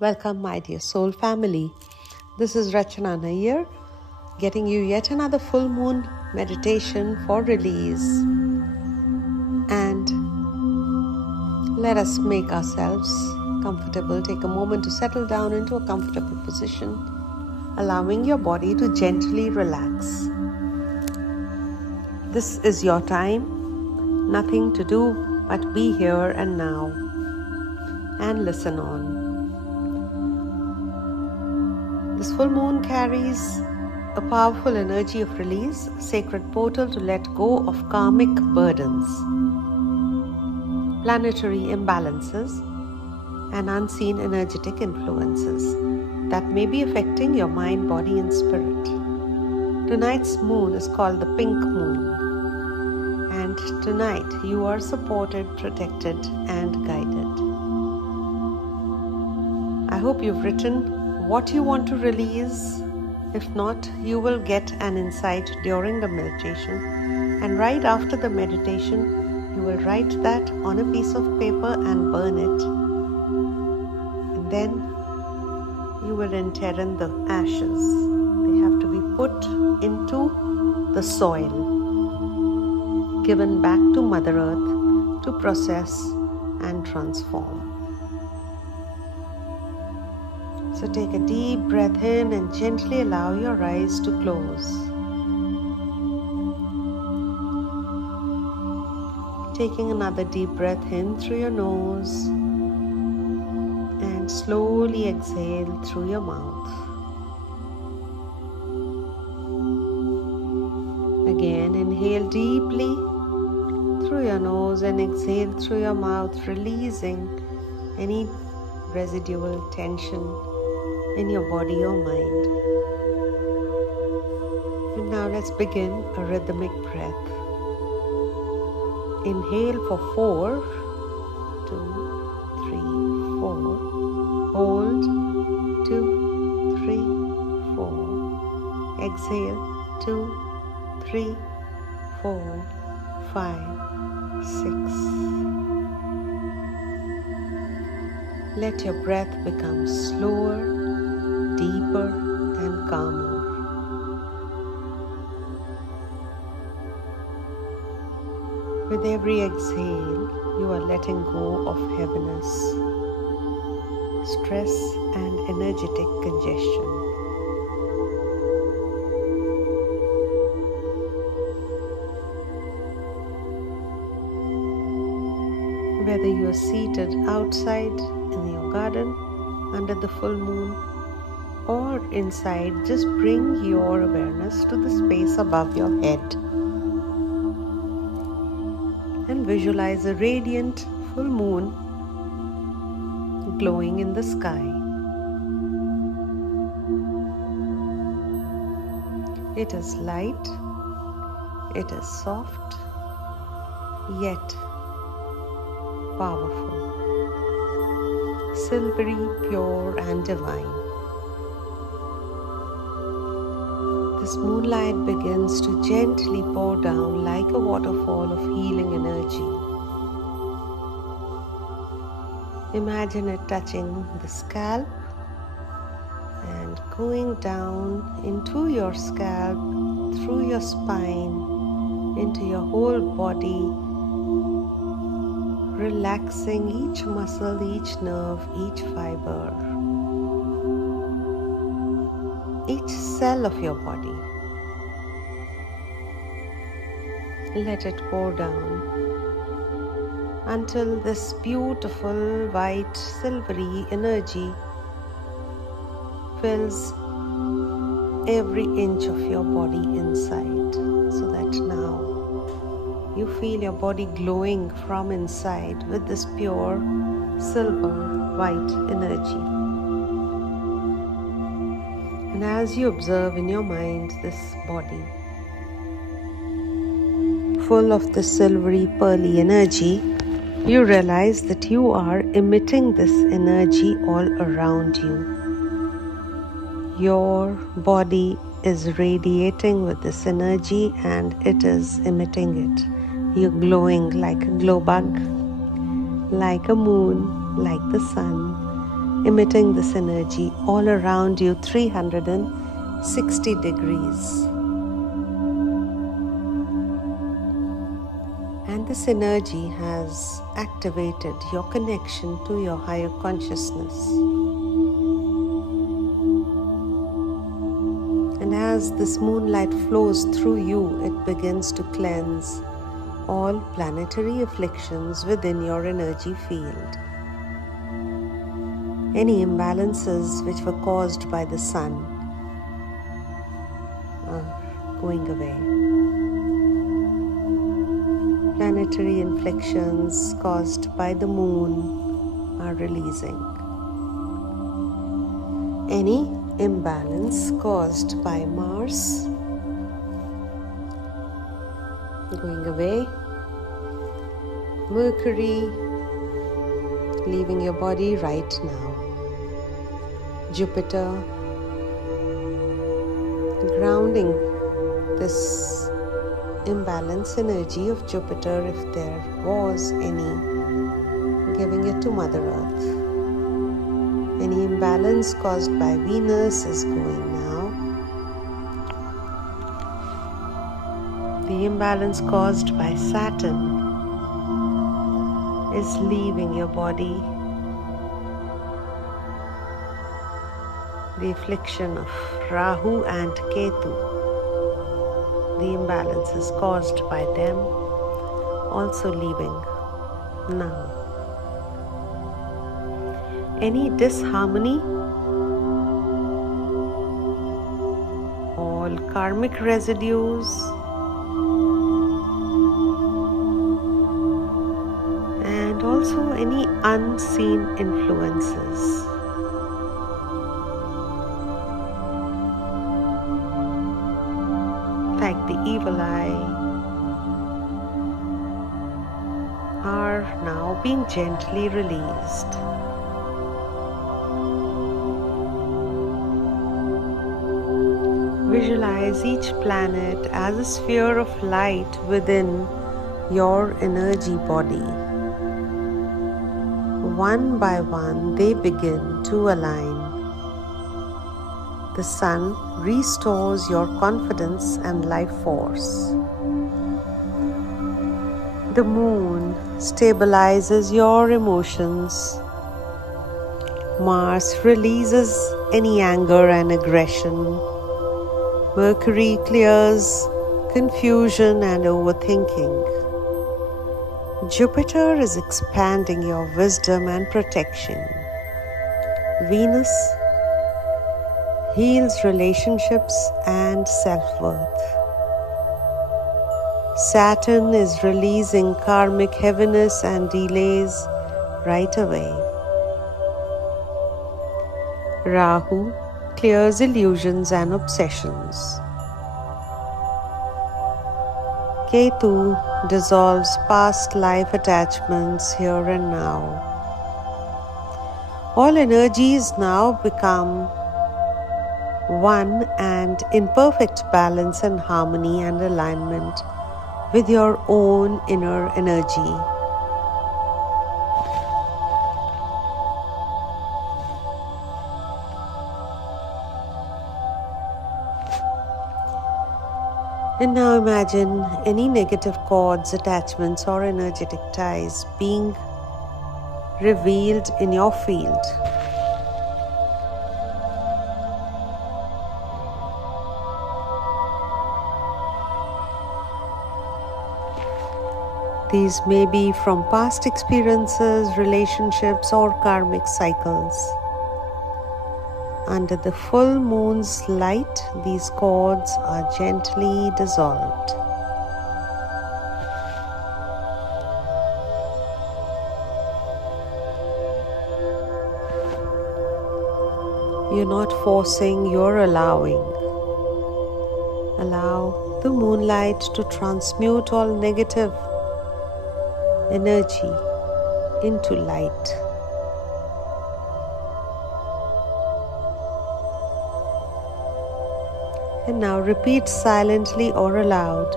Welcome, my dear soul family. This is Rachana Nair, getting you yet another full moon meditation for release. And let us make ourselves comfortable. Take a moment to settle down into a comfortable position, allowing your body to gently relax. This is your time, nothing to do but be here and now, and listen on. This full moon carries a powerful energy of release, a sacred portal to let go of karmic burdens, planetary imbalances, and unseen energetic influences that may be affecting your mind, body, and spirit. Tonight's moon is called the pink moon, and tonight you are supported, protected, and guided. I hope you've written what you want to release. If not, you will get an insight during the meditation, and right after the meditation you will write that on a piece of paper and burn it, and then you will inter the ashes. They have to be put into the soil, given back to Mother Earth to process and transform. So take a deep breath in and gently allow your eyes to close. Taking another deep breath in through your nose and slowly exhale through your mouth. Again, inhale deeply through your nose and exhale through your mouth, releasing any residual tension in your body or mind. And now let's begin a rhythmic breath. Inhale for 4, 2, 3, 4. Hold, 2, 3, 4. Exhale, 2, 3, 4, 5, 6. Let your breath become slower, deeper, and calmer. With every exhale, you are letting go of heaviness, stress, and energetic congestion. Whether you are seated outside in your garden under the full moon or inside, just bring your awareness to the space above your head and visualize a radiant full moon glowing in the sky. It is light, it is soft, yet powerful, silvery, pure, and divine. This moonlight begins to gently pour down like a waterfall of healing energy. Imagine it touching the scalp and going down into your scalp, through your spine, into your whole body, relaxing each muscle, each nerve, each fiber, each cell of your body. Let it pour down until this beautiful white silvery energy fills every inch of your body inside, so that now you feel your body glowing from inside with this pure silver white energy. And as you observe in your mind this body full of the silvery pearly energy, you realize that you are emitting this energy all around you. Your body is radiating with this energy and it is emitting it. You're glowing like a glow bug, like a moon, like the sun, emitting this energy all around you 360 degrees. And this energy has activated your connection to your higher consciousness. And as this moonlight flows through you, it begins to cleanse all planetary afflictions within your energy field. Any imbalances which were caused by the sun are going away. Planetary inflictions caused by the moon are releasing. Any imbalance caused by Mars going away. Mercury leaving your body right now. Jupiter grounding this imbalance energy of Jupiter, if there was any, giving it to Mother Earth. Any imbalance caused by Venus is going now. The imbalance caused by Saturn is leaving your body. The affliction of Rahu and Ketu, the imbalances caused by them, also leaving now. Any disharmony, all karmic residues, and also any unseen influences. Like the evil eye, are now being gently released. Visualize each planet as a sphere of light within your energy body. One by one, they begin to align. The sun restores your confidence and life force. The moon stabilizes your emotions. Mars releases any anger and aggression. Mercury clears confusion and overthinking. Jupiter is expanding your wisdom and protection. Venus heals relationships and self-worth. Saturn is releasing karmic heaviness and delays right away. Rahu clears illusions and obsessions. Ketu dissolves past life attachments here and now. All energies now become one and in perfect balance and harmony and alignment with your own inner energy. And now imagine any negative cords, attachments, or energetic ties being revealed in your field. These may be from past experiences, relationships, or karmic cycles. Under the full moon's light, these cords are gently dissolved. You're not forcing, you're allowing. Allow the moonlight to transmute all negative energy into light. And now repeat silently or aloud,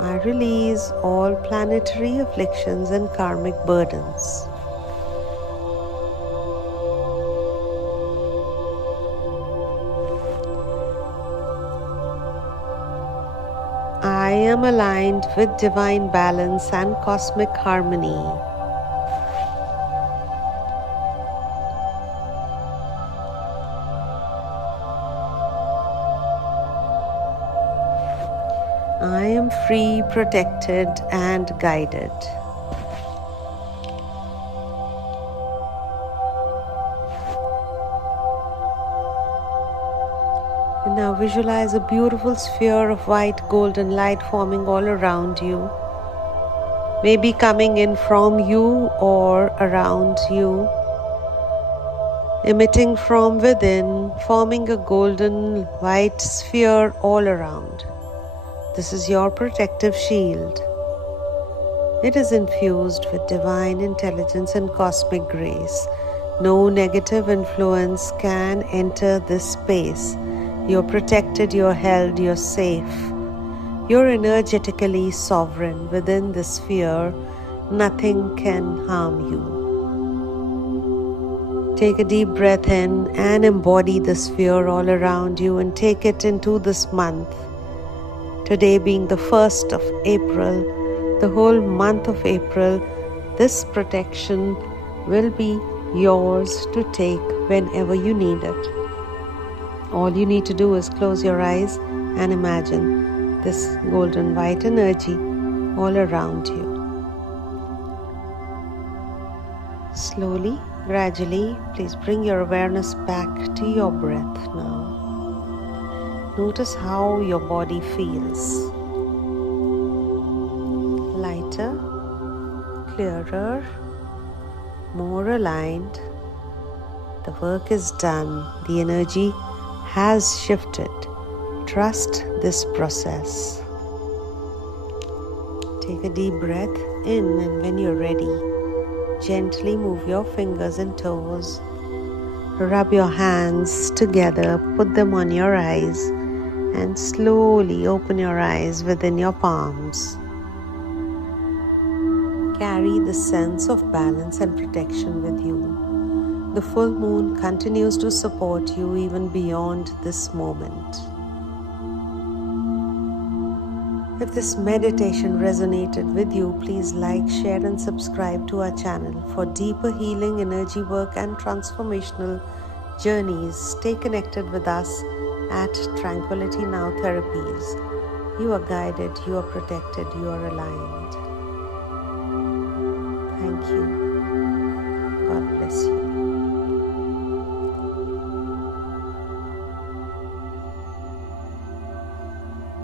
I release all planetary afflictions and karmic burdens. I am aligned with divine balance and cosmic harmony. I am free, protected, and guided. And now visualize a beautiful sphere of white golden light forming all around you. Maybe coming in from you or around you. Emitting from within, forming a golden white sphere all around. This is your protective shield. It is infused with divine intelligence and cosmic grace. No negative influence can enter this space. You're protected, you're held, you're safe. You're energetically sovereign within this sphere. Nothing can harm you. Take a deep breath in and embody the sphere all around you and take it into this month. Today being the 1st of April, the whole month of April, this protection will be yours to take whenever you need it. All you need to do is close your eyes and imagine this golden white energy all around you. Slowly, gradually, please bring your awareness back to your breath now. Notice how your body feels. Lighter, clearer, more aligned. The work is done. The energy has shifted. Trust this process. Take a deep breath in, and when you're ready, gently move your fingers and toes. Rub your hands together, put them on your eyes, and slowly open your eyes within your palms. Carry the sense of balance and protection with you. The full moon continues to support you even beyond this moment. If this meditation resonated with you, please like, share, and subscribe to our channel for deeper healing, energy work, and transformational journeys. Stay connected with us at Tranquility Now Therapies. You are guided, you are protected, you are aligned. Thank you. God bless you.